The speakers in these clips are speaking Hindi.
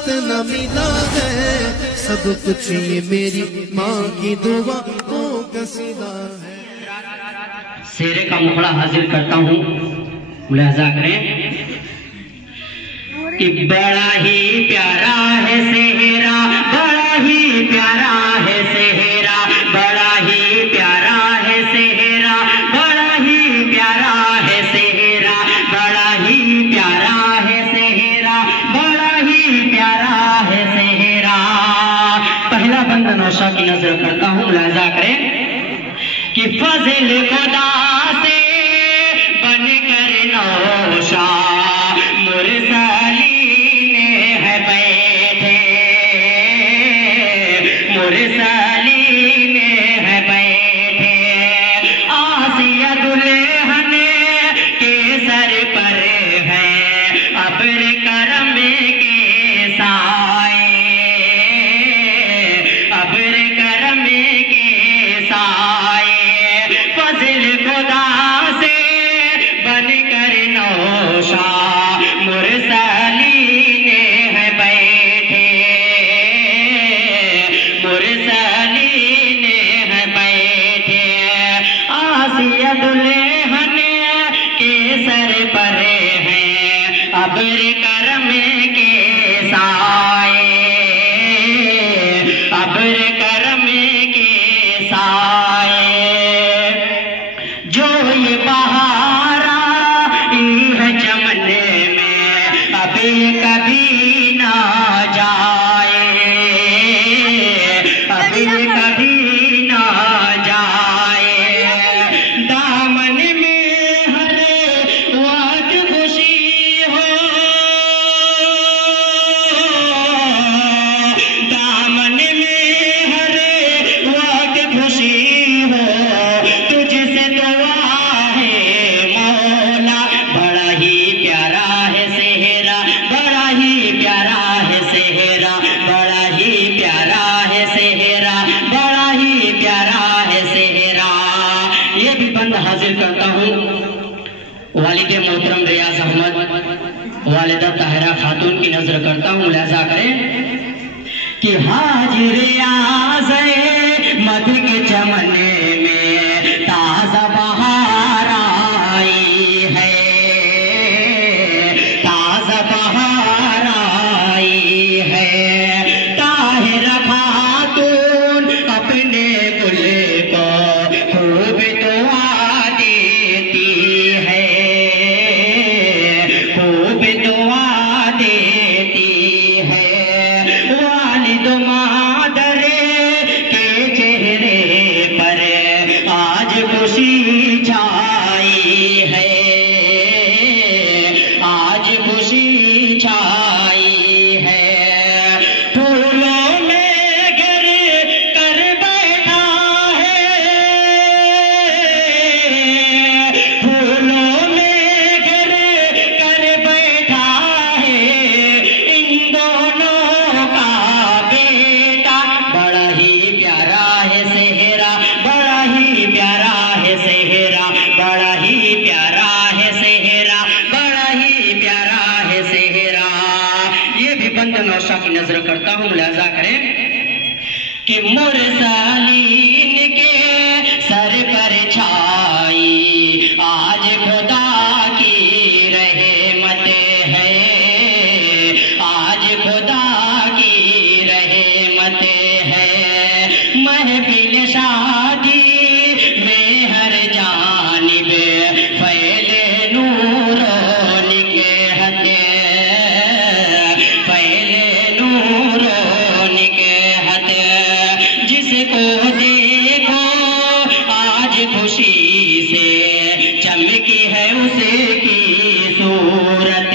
इतना मिला है, सब कुछ ये मेरी माँ की दुआ को कसीदा है। शेरे का मुखड़ा हाजिर करता हूँ, मुलाहिजा करें कि बड़ा ही प्यारा है सेहरा, बड़ा ही प्यारा है सेहरा, बड़ा ही प्यारा है सेहरा, बड़ा ही प्यारा है सेहरा, बड़ा ही प्यारा है सेहरा, बड़ा ही प्यारा है सेहरा। पहला बंद नौशा की नजर करता हूँ, मुलाहिजा करें कि फज़ल खुदा से बनकर नौशा मुरसलीन है बैठे, मुरसलीन है बैठे, आसिया दुल्हन के सर पर है अब्र करम के साए, अब्र करम के साए, फज़ल खुदा से बनकर नौशा मुरसलीन है बैठे, मुरसलीन है बैठे, आसिया दुल्हन के सर पर है अब्र करम के साए, अब्र करम के साए। जो ये बहार आई है चमन में अभी कभी ना जाए, अभी कभी ना जाए, दामन में हर वक्त खुशी हो, दामन में हर वक्त खुशी हो, तुझसे दुआ है मौला, बड़ा ही प्यारा है सेहरा, बड़ा ही प्यारा है सेहरा, बड़ा ही प्यारा है सेहरा, बड़ा ही प्यारा है सेहरा। ये भी बंद हाजिर करता हूँ वालिद मोहतरम रियाज अहमद, वालिदा ताहिरा खातून की नजर करता हूँ, मुलाहिजा करें कि हाजिर रियाज मद के चमन में ताजा बहार आई है, ताजा बहार आई है, ताहिरा खातून अपने गुल को खूब दुआ देती है, खूब दुआ देती है, वालिद मादर के चेहरे पर आज खुशी छाई है, आज खुशी छाई है, फूलों में गिर कर बैठा है, फूलों में गिर कर बैठा है, इन दोनों का बेटा, बड़ा ही प्यारा है सेहरा, बड़ा ही प्यारा है सेहरा, बड़ा ही प्यारा है सेहरा, बड़ा ही प्यारा है सेहरा। ये भी बंद नौशा की नजर करता हूँ, मुलाहिजा करें कि मुरसलीन के सर पर छाई आज खुदा की रहमत है, आज खुदा की रहमत है, महफिल शादी में हर जानिब फैले नूरों निकहत, फैले नूरों निकहत, जिसको देखो आज खुशी से चमकी है उसकी सूरत,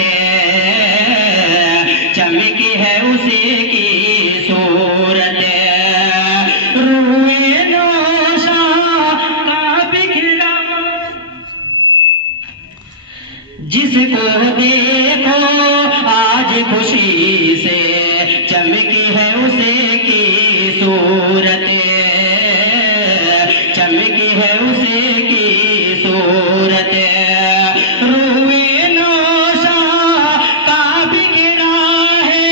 चमकी है उसकी सूरत, रूए नौशा का बिखरा, जिसको देखो आज खुशी से चमकी है उसकी सूरत, चमकी है उसकी सूरत, रूए नौशा का बिखरा है,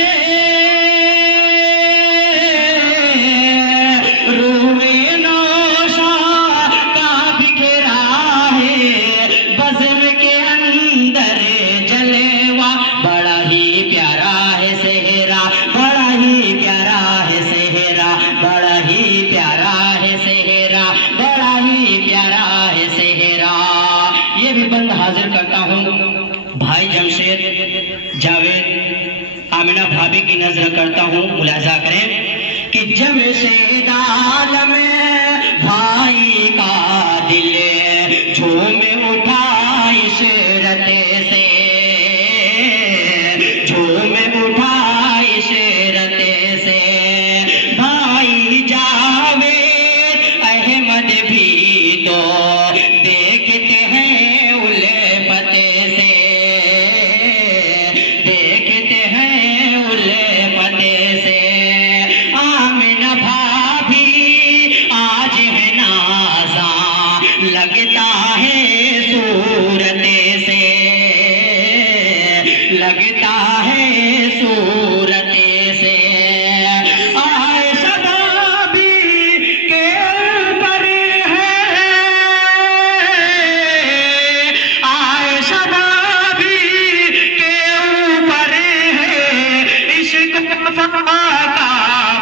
जमशेद जावेद आमिना भाभी की नजर करता हूँ, मुलाजा करें कि जमशेद आलम भाई का दिल झूम उठा इशरत से, झूम उठा इशरत से। भाई जावेद अहमद भी तो देखते हैं उल्फत से, देखते हैं उल्फत से। आमिना भाभी आज है नाज़ा, लगता है सूरत से, लगता है सूरत से। आयशा भाभी के ऊपर है, आयशा भाभी के ऊपर है इश्क वफा का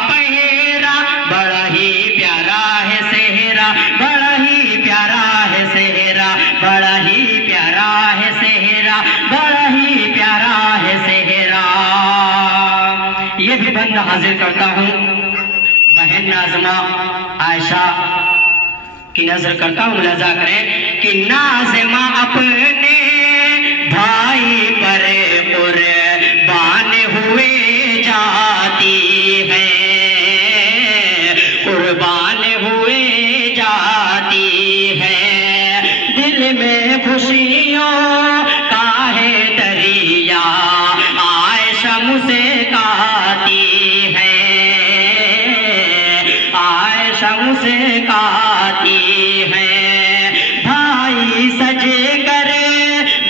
पहेरा। बड़ा ही प्यारा है सेहरा, बड़ा ही प्यारा है सेहरा, बड़ा ही प्यारा है सेहरा, बड़ा ही प्यारा है सेहरा। ये भी बंद हाजिर करता हूँ बहन नाज़मा आयशा की नजर करता हूँ, मुलाजा करें कि नाज़मा अपने भाई पर कुर्बान हुए जाती है, कुर्बान हुए जाती है। दिल में खुशियों का है दरिया, आयशा मुस्कुराती है, आयशा मुस्कुराती है। भाई सजे कर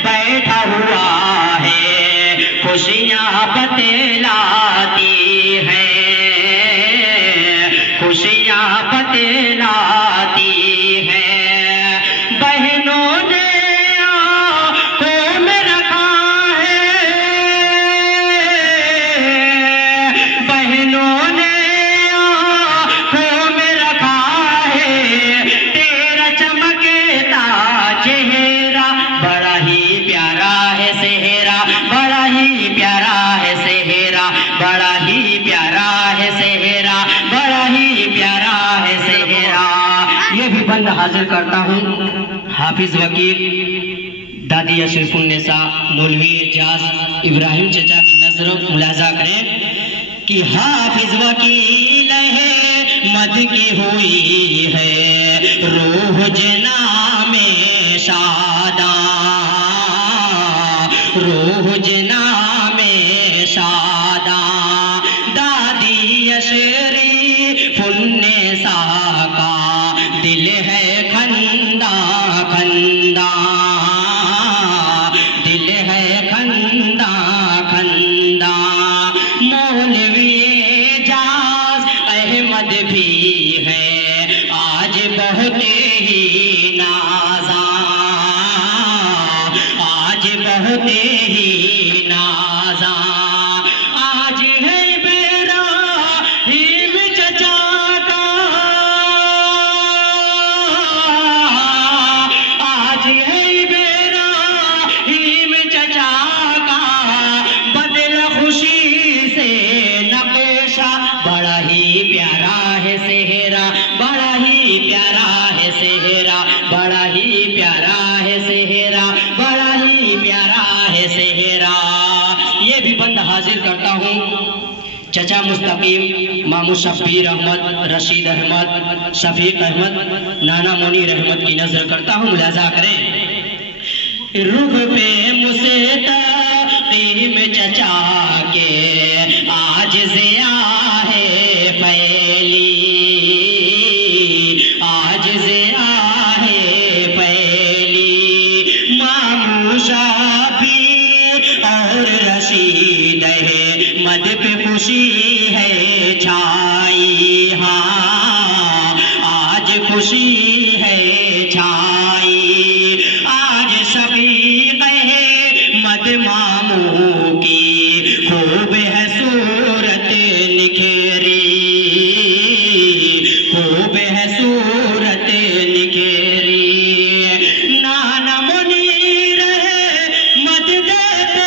बैठा हुआ है, खुशियाँ बतलाती है, खुशियाँ बतलाती है। बहनों ने आंखों में रखा है, बहनों ने आंखों में रखा है तेरा चमकता चेहरा। बड़ा ही प्यारा है सेहरा, बड़ा ही प्यारा है सेहरा, बड़ा ही प्यारा है सेहरा, बड़ा ही प्यारा है सेहरा। ये भी बंद हाजिर करता हूँ हाफिज वकील दादी अशरफुन्निसा मौलवी एजाज इब्राहिम चचा की नजर मुलाजा करें कि हाफिज वकील है मद की हुई है रूह जना में शादा, रूह जना में शादा। दादी अशरफुन्निसा का दिल है खंदा खंदा, दिल है खंदा खंदा। मौलवी एजाज अहमद भी है आज बहुत ही नाज़ा, आज बहुत ही नाज़ा। आज है इब्राहिम चचा का, आज है इब्राहिम चचा का बदला खुशी से नक्शा। बड़ा ही प्यारा है सेहरा, बड़ा ही प्यारा है सेहरा, बड़ा ही प्यारा है सेहरा, बड़ा ही प्यारा है सेहरा। ये भी बंद हाजिर करता हूँ चचा मुस्तकीम, मामू शब्बीर अहमद, रशीद अहमद, शफीक अहमद, नाना मुनीर अहमद की नजर करता हूँ, मुलाजा करें। रुख पे मुस्तकीम चचा के आज ज़िया है फैली, आज ज़िया है फैली। मामू शब्बीर और रशीद है मद पे खुशी है छाई, हाँ आज खुशी है छाई। आज शफीक है मद मामू की खूब है सूरत निखेरी, खूब है सूरत निखेरी। नाना मुनीर है मद देते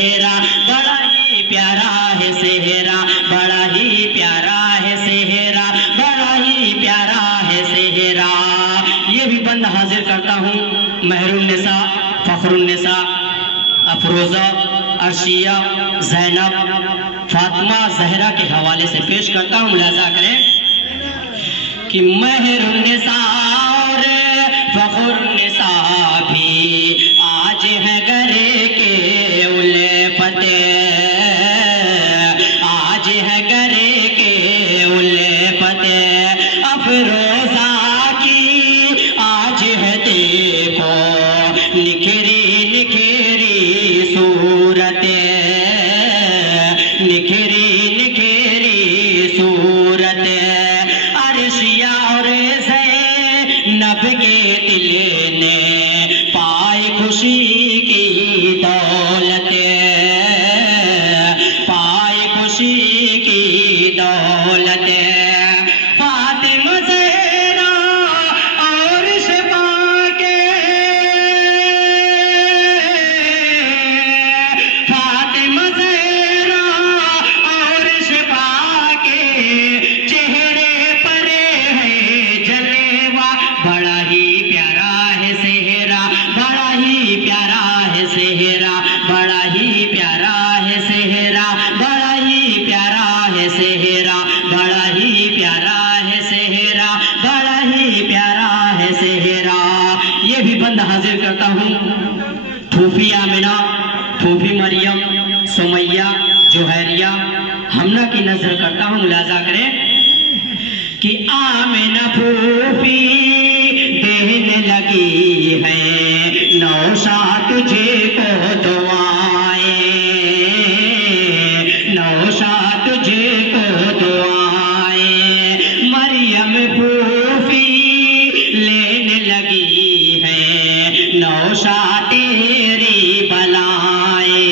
सेहरा, बड़ा ही प्यारा है सेहरा, बड़ा ही प्यारा है सेहरा, बड़ा ही प्यारा है सेहरा। ये भी बंद हाजिर करता हूँ महरुन्निसा, फखरुन्निसा, अफरोजा, अर्शिया, ज़ैनब, फातिमा, ज़हरा के हवाले से पेश करता हूँ। मुलाजा करें कि महरुन्निसा और फखरुन्निसा भी आज है घरे के उल्फते, आज है घरे के उल्फते। अफरोजा की आज है देखो निखरी निखरी सूरते, निखरी निखरी सूरते। अर्शिया और ज़ैनब के दिल ने पाई खुशी की दौलते, पाई खुशी की दौलते। फातिमा ज़हरा और शफा के, फातिमा ज़हरा और शफा के चेहरे पर है जलवा, बड़ा ही प्यारा है सेहरा, बड़ा ही प्यारा है सेहरा, बड़ा ही प्यारा है सेहरा, बड़ा ही प्यारा है सेहरा, बड़ा ही प्यारा है सेहरा, बड़ा ही प्यारा है सेहरा। ये भी बंद हाजिर करता हूँ फूफी आमिना, फूफी मरियम, सुमैया, जोहरिया, हमना की नजर करता हूँ। मुलाजा करें कि आमिना फूफी देने लगी है नौशा तुझे को दुआएं, नौशा तुझे को दुआएं। मरियम फूफी लेने लगी है नौशा तेरी बलाएं,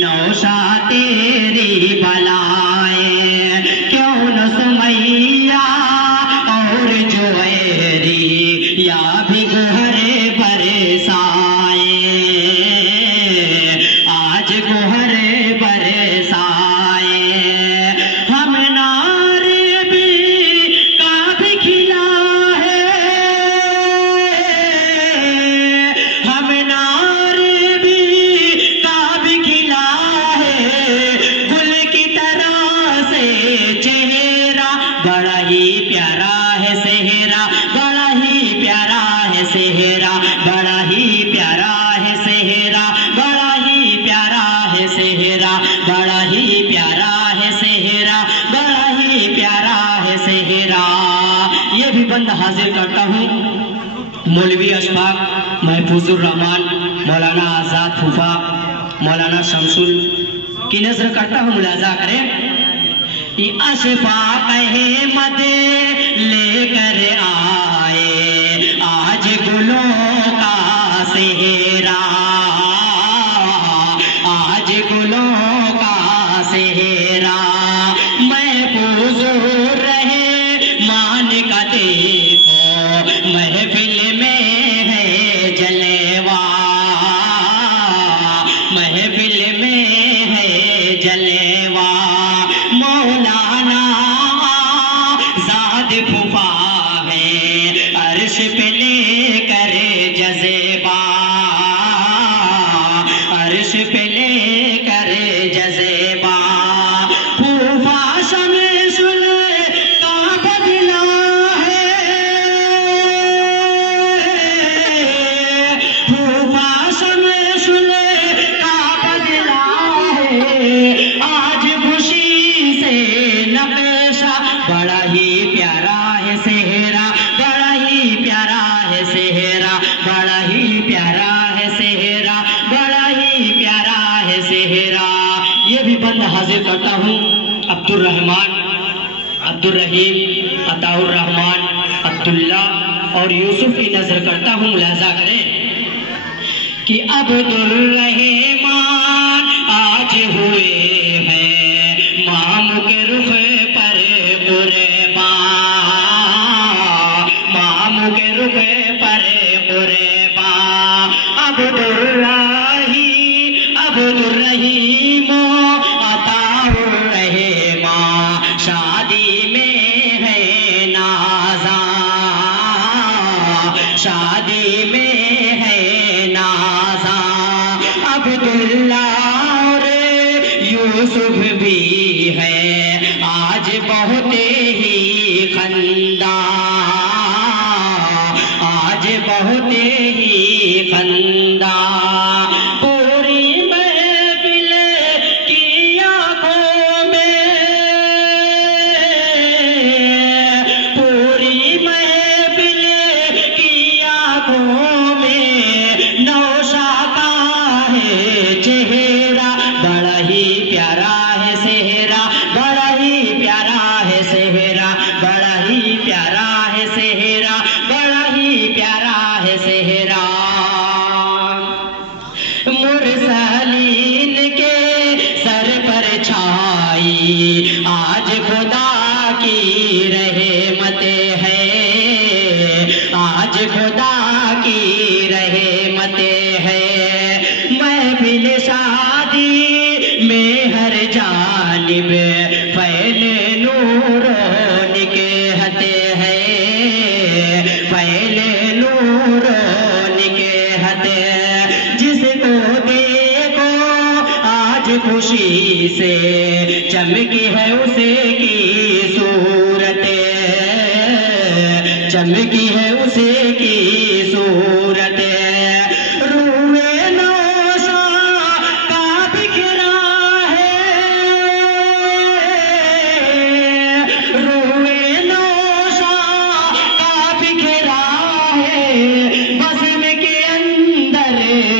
नौशा तेरी बलाएं। क्यों न सुमैया और जोहरी या भी गोहरे बरसाए, आज गोहरे बरसाए। हम नारे भी का भी खिला है, हम नारे भी का भी खिला है। गुल की तरह से चेहरा, बड़ा ही प्यारा है सेहरा, बड़ा ही प्यारा है सेहरा, बड़ा ही प्यारा है सेहरा, बड़ा ही प्यारा है सेहरा, बड़ा ही प्यारा है सेहरा, बड़ा ही प्यारा है सेहरा। ये भी बंद हाजिर करता हूँ मौलवी अशफाक, महफूजुर रहमान, मौलाना आजाद फूफा, मौलाना शमसुल की नजर करता हूँ। मुलाजा करें कि अशफाक अहमद लेकर आए आज गुलों का सेहरा, आज गुलों का सेहरा। महफूज रहे मान का देखो महफिल में है जलवा, महफिल में है जलवा। मौलाना जाद फूफा है अर्श पे लेकर जज़बा, अर्श पे लेकर जज़बा। फूफा शमसुल का बदला है, फूफा शमसुल का बदला है। आज खुशी से नक्शा, बड़ा ही प्यारा है सेहरा, बड़ा ही प्यारा है सेहरा, बड़ा ही प्यारा है सेहरा, बड़ा ही प्यारा है सेहरा। ये भी बंद हाजिर करता हूँ अब्दुल रहमान, अब्दुल रहीम, अताउर रहमान, अब्दुल्ला और यूसुफ की नजर करता हूँ। मुलाजा करें कि अब्दुल रहमान आज हुए हैं मामू के रुख पर कुर्बान, मामू के रुख पर कुर्बान। अब्दुल रहीम अब्दुर रहीम अताउर रहमा शादी में है नाजा, शादी में है नाजा। अब्दुल्ला और यूसुफ भी है आज बहुत ही खंदा, आज बहुत ही खंदा। पूरी महफिल की आंखों में, पूरी महफिल की आंखों में नौशा का है चेहरा, बड़ा ही प्यारा है सेहरा, बड़ा ही प्यारा है सेहरा, बड़ा ही प्यारा है सेहरा, बड़ा ही प्यारा है सेहरा। मुरसलीन के सर पर छाई आज खुदा की रहमतें हैं, आज खुदा की रहमतें हैं। महफिल शादी में हर जानिब फैले नूरों निकहते हैं, फैले नूरों निकहते। जिसको देखो आज खुशी से चमकी है उसे की सूरत, चमकी है उसे की सूरत। रूए नौशा का बिखरा है, रूए नौशा का बिखरा है, बज़्म के अंदर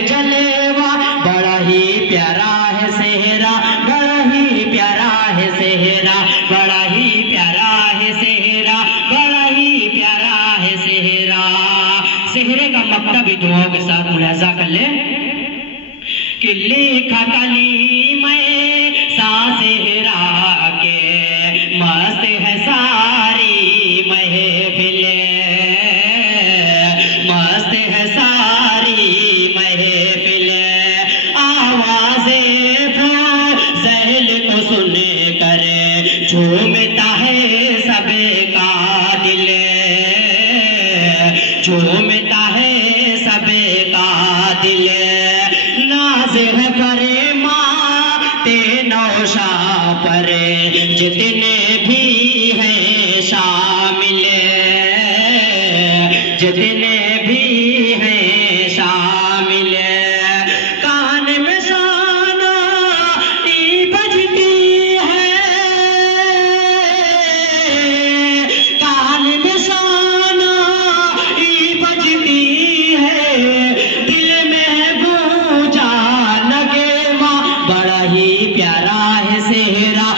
जलवा। बड़ा ही प्यारा है सेहरा, बड़ा ही प्यारा है सेहरा, बड़ा ही प्यारा है सेहरा, बड़ा ही प्यारा है सेहरा। सेहरे का मकता भी दुआओं के साथ मुलाजा कर ले कि लिखा कलीमे सा सेहरा के मस्त है सारी महफिले, मस्त है सारी महफिले। आवाज़े फ़ज़ल को सुन कर झूमता है सबका दिल, झूमता है सबका दिल। नाज़ है फरमाते नौशा पर जितने भी हैं शामिल, जितने भी हैं शामिल। कान में शाना ई बजती है, कान में शाना ई बजती है, दिल में गूंजा लगे माँ। बड़ा ही प्यारा है सेहरा,